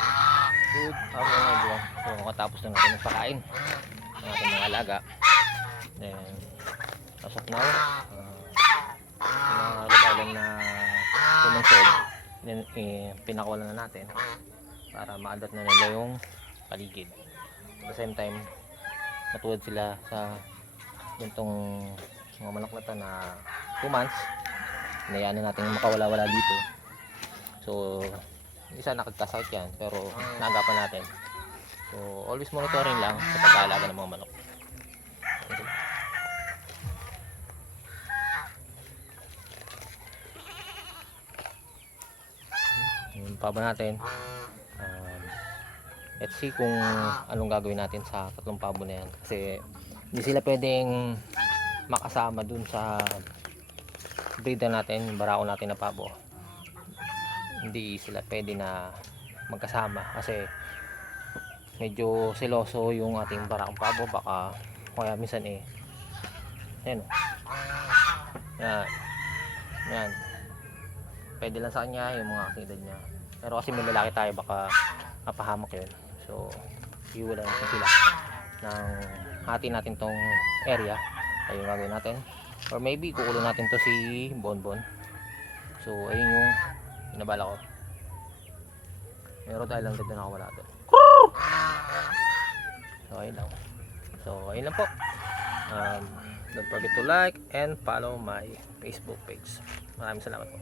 Good afternoon everyone. So katapos na natin magpakain ng ating mga alaga. Then as of now, mga regalan na tumunsod, then pinakawalan na natin para ma-adapt na nila yung paligid. At the same time, natulad sila sa gantong mga manok na to na 2 months. Hinayaan na natin makawala-wala dito. So isa nakagkasakit yan, pero naagapan natin. So always monitoring lang sa pag-aalaga ng mga manok. Okay. Yung paba natin, let's see kung anong gagawin natin sa 3 pabo na yan, kasi hindi sila pwedeng makasama dun sa breeder natin, yung barako natin na pabo. Hindi sila pwede na magkasama kasi medyo seloso yung ating barakong pabo. Baka kaya minsan ayan, yan, yan, pwede lang sa kanya yung mga asidad niya, pero kasi may lalaki tayo, baka mapahamak yun. So iwala natin sila ng hati natin tong area. Ayun gagawin natin, or maybe kukulong natin to si Bonbon. So ayun yung inabala ko. May Rhode Island Red na nakawala doon. So ayun lang. So ayun lang po. Don't forget to like and follow my Facebook page. Maraming salamat po.